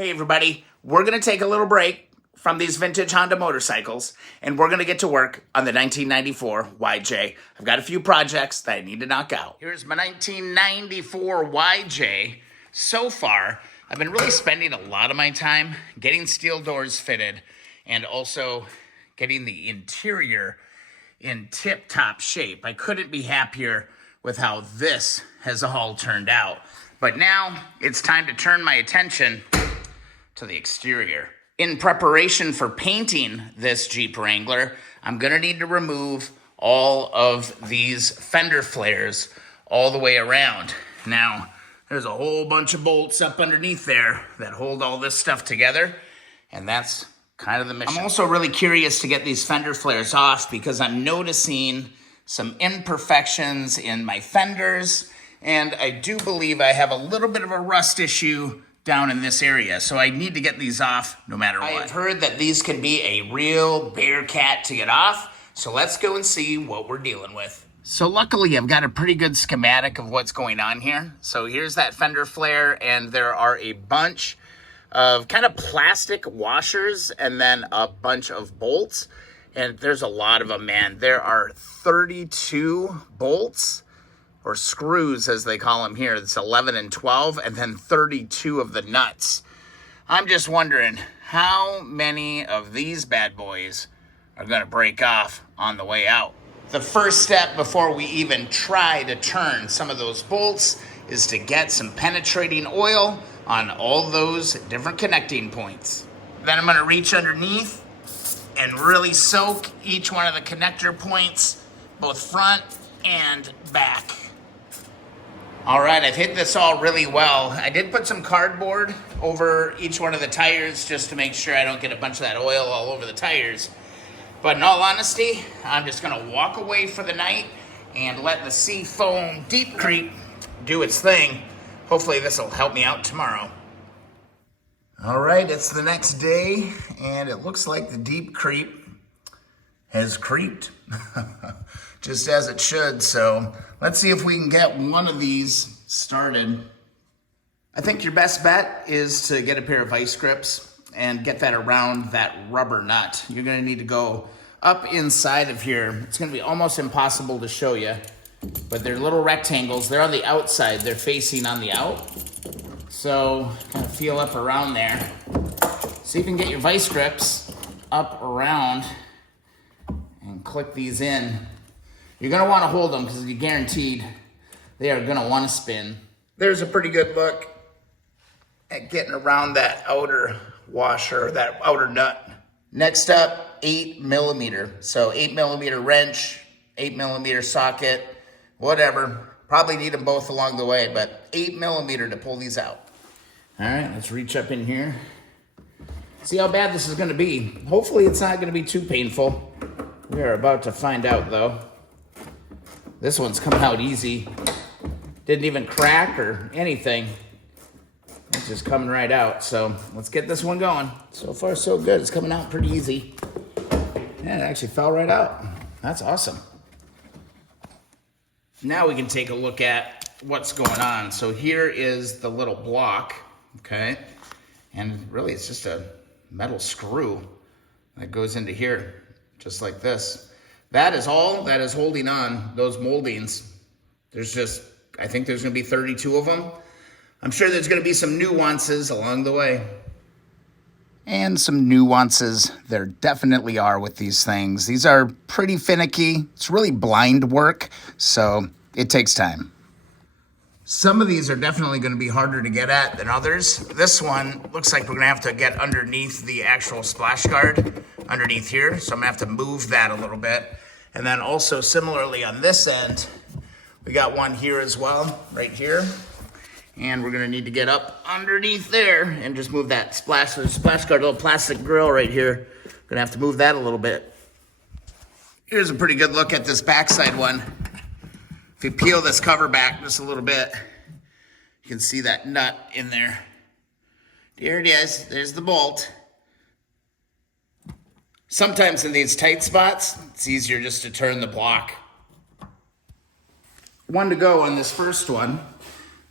Hey everybody, we're going to take a little break from these vintage Honda motorcycles and we're going to get to work on the 1994 YJ. I've got a few projects that I need to knock out. Here's my 1994 YJ. So far, I've been really spending a lot of my time getting steel doors fitted and also getting the interior in tip-top shape. I couldn't be happier with how this has all turned out. But now it's time to turn my attention to the exterior. In preparation for painting this Jeep Wrangler, I'm gonna need to remove all of these fender flares all the way around. Now, there's a whole bunch of bolts up underneath there that hold all this stuff together, and that's kind of the mission. I'm also really curious to get these fender flares off because I'm noticing some imperfections in my fenders, and I do believe I have a little bit of a rust issue down in this area, so I need to get these off no matter what. I've heard that these can be a real bear cat to get off, so let's go and see what we're dealing with. So luckily, I've got a pretty good schematic of what's going on here. So here's that fender flare, and there are a bunch of kind of plastic washers and then a bunch of bolts, and there's a lot of them, man. There are 32 bolts, or screws as they call them here. It's 11 and 12, and then 32 of the nuts. I'm just wondering how many of these bad boys are gonna break off on the way out. The first step before we even try to turn some of those bolts is to get some penetrating oil on all those different connecting points. Then I'm gonna reach underneath and really soak each one of the connector points, both front and back. All right, I've hit this all really well. I did put some cardboard over each one of the tires just to make sure I don't get a bunch of that oil all over the tires. But in all honesty, I'm just gonna walk away for the night and let the sea foam deep creep do its thing. Hopefully this will help me out tomorrow. All right, it's the next day and it looks like the deep creep has creeped. Just as it should, so let's see if we can get one of these started. I think your best bet is to get a pair of vice grips and get that around that rubber nut. You're gonna need to go up inside of here. It's gonna be almost impossible to show you, but they're little rectangles. They're on the outside, they're facing on the out. So kind of feel up around there. So you can get your vice grips up around and click these in. You're gonna wanna hold them because you're guaranteed they are gonna wanna spin. There's a pretty good look at getting around that outer washer, that outer nut. Next up, 8mm. So 8mm wrench, 8mm socket, whatever. Probably need them both along the way, but 8mm to pull these out. All right, let's reach up in here. See how bad this is gonna be. Hopefully it's not gonna be too painful. We are about to find out though. This one's coming out easy. Didn't even crack or anything. It's just coming right out. So let's get this one going. So far so good. It's coming out pretty easy. Yeah, it actually fell right out. That's awesome. Now we can take a look at what's going on. So here is the little block, okay? And really it's just a metal screw that goes into here, just like this. That is all that is holding on those moldings. There's just, I think there's gonna be 32 of them. I'm sure there's gonna be some nuances along the way. And some nuances there definitely are with these things. These are pretty finicky. It's really blind work, so it takes time. Some of these are definitely gonna be harder to get at than others. This one looks like we're gonna have to get underneath the actual splash guard underneath here. So I'm gonna have to move that a little bit. And then also similarly on this end, we got one here as well, right here. And we're gonna need to get up underneath there and just move that splash guard, little plastic grill right here. Gonna have to move that a little bit. Here's a pretty good look at this backside one. If you peel this cover back just a little bit, you can see that nut in there. There it is, there's the bolt. Sometimes in these tight spots, it's easier just to turn the block. One to go on this first one.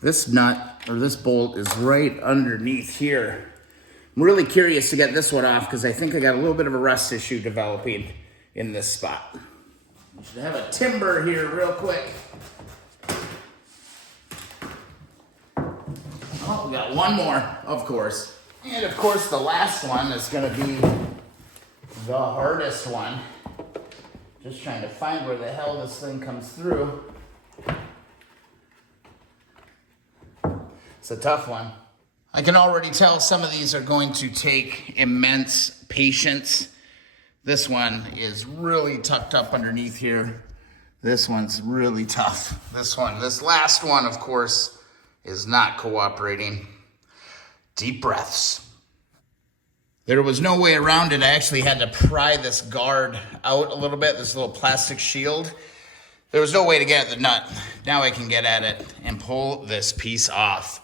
This nut, or this bolt, is right underneath here. I'm really curious to get this one off because I think I got a little bit of a rust issue developing in this spot. We should have a timber here real quick. Oh, we got one more, of course. And of course the last one is gonna be the hardest one. Just trying to find where the hell this thing comes through. It's a tough one. I can already tell some of these are going to take immense patience. This one is really tucked up underneath here. This one's really tough. This last one, of course, is not cooperating. Deep breaths. There was no way around it. I actually had to pry this guard out a little bit, this little plastic shield. There was no way to get at the nut. Now I can get at it and pull this piece off.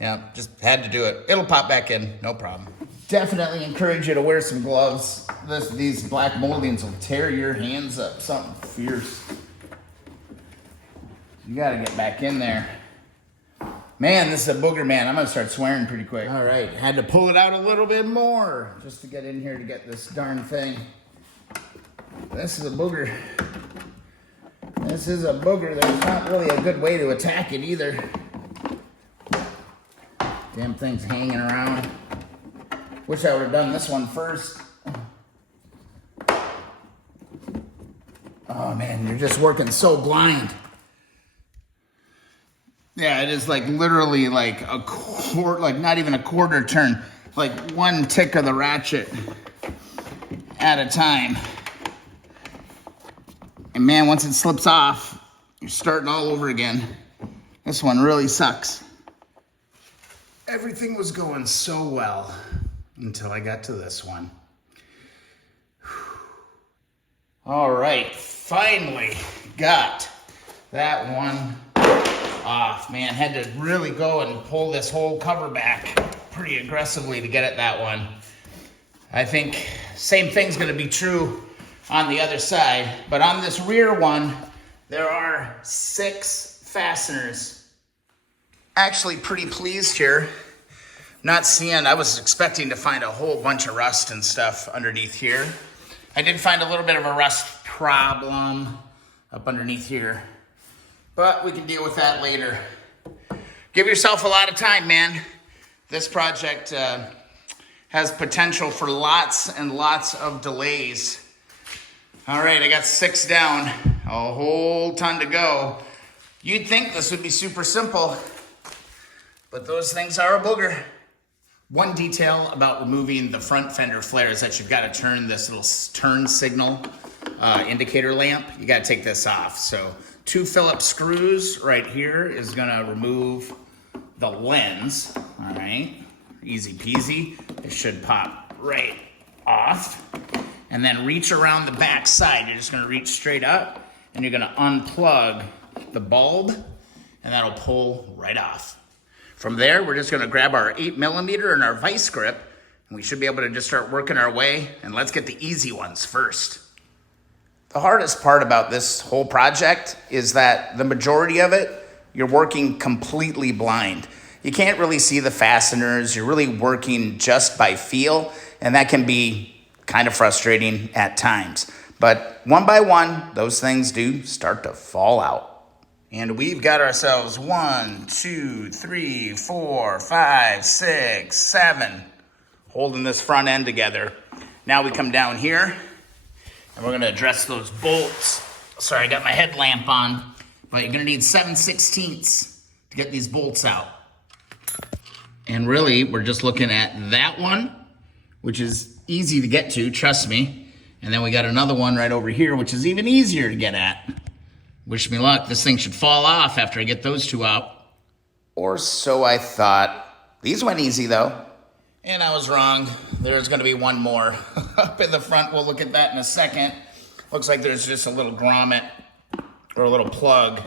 Yeah, just had to do it. It'll pop back in, no problem. Definitely encourage you to wear some gloves. These black moldings will tear your hands up, something fierce. You gotta get back in there. Man, this is a booger, man. I'm gonna start swearing pretty quick. All right, had to pull it out a little bit more just to get in here to get this darn thing. This is a booger. This is a booger. There's not really a good way to attack it either. Damn thing's hanging around. Wish I would have done this one first. Oh man, you're just working so blind. Yeah, it is like literally like a quarter, like not even a quarter turn, like one tick of the ratchet at a time. And man, once it slips off, you're starting all over again. This one really sucks. Everything was going so well until I got to this one. All right, finally got that one off. Man, had to really go and pull this whole cover back pretty aggressively to get at that one. I think same thing's gonna be true on the other side, but on this rear one, there are 6 fasteners. Actually pretty pleased here. Not seeing, I was expecting to find a whole bunch of rust and stuff underneath here. I did find a little bit of a rust problem up underneath here, but we can deal with that later. Give yourself a lot of time, man. This project has potential for lots and lots of delays. All right, I got 6 down, a whole ton to go. You'd think this would be super simple, but those things are a booger. One detail about removing the front fender flare is that you've got to turn this little turn signal indicator lamp. You got to take this off. So 2 Phillips screws right here is going to remove the lens. All right, easy peasy. It should pop right off. And then reach around the back side. You're just going to reach straight up and you're going to unplug the bulb and that'll pull right off. From there, we're just gonna grab our 8mm and our vice grip, and we should be able to just start working our way, and let's get the easy ones first. The hardest part about this whole project is that the majority of it, you're working completely blind. You can't really see the fasteners, you're really working just by feel, and that can be kind of frustrating at times. But one by one, those things do start to fall out. And we've got ourselves 1, 2, 3, 4, 5, 6, 7, holding this front end together. Now we come down here and we're gonna address those bolts. Sorry, I got my headlamp on, but you're gonna need 7/16 to get these bolts out. And really, we're just looking at that one, which is easy to get to, trust me. And then we got another one right over here, which is even easier to get at. Wish me luck, this thing should fall off after I get those 2 out. Or so I thought. These went easy though. And I was wrong. There's gonna be one more up in the front. We'll look at that in a second. Looks like there's just a little grommet or a little plug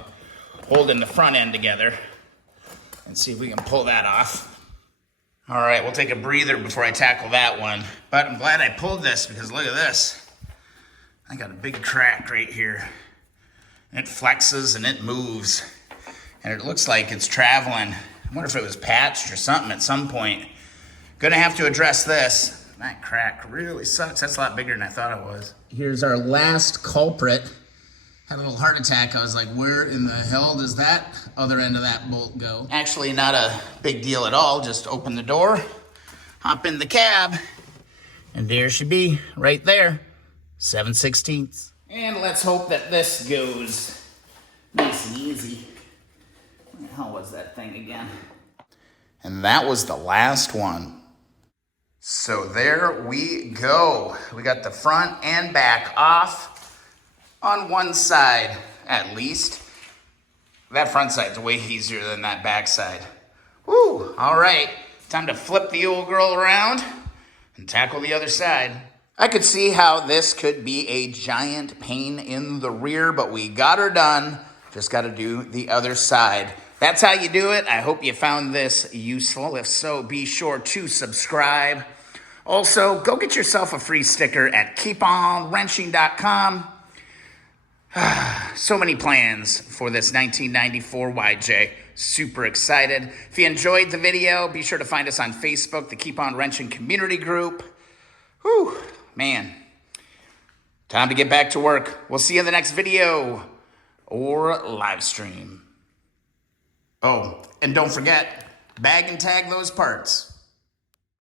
holding the front end together. And see if we can pull that off. All right, we'll take a breather before I tackle that one. But I'm glad I pulled this because look at this. I got a big crack right here. It flexes and it moves. And it looks like it's traveling. I wonder if it was patched or something at some point. Gonna have to address this. That crack really sucks. That's a lot bigger than I thought it was. Here's our last culprit. Had a little heart attack. I was like, where in the hell does that other end of that bolt go? Actually, not a big deal at all. Just open the door, hop in the cab, and there she be, right there, 7/16. And let's hope that this goes nice and easy. Where the hell was that thing again? And that was the last one. So there we go. We got the front and back off. On one side, at least. That front side's way easier than that back side. Woo, all right. Time to flip the old girl around and tackle the other side. I could see how this could be a giant pain in the rear, but we got her done. Just got to do the other side. That's how you do it. I hope you found this useful. If so, be sure to subscribe. Also, go get yourself a free sticker at keeponwrenching.com. So many plans for this 1994 YJ. Super excited. If you enjoyed the video, be sure to find us on Facebook, the Keep On Wrenching community group. Whew, man. Time to get back to work. We'll see you in the next video or live stream. Oh, and don't forget, bag and tag those parts.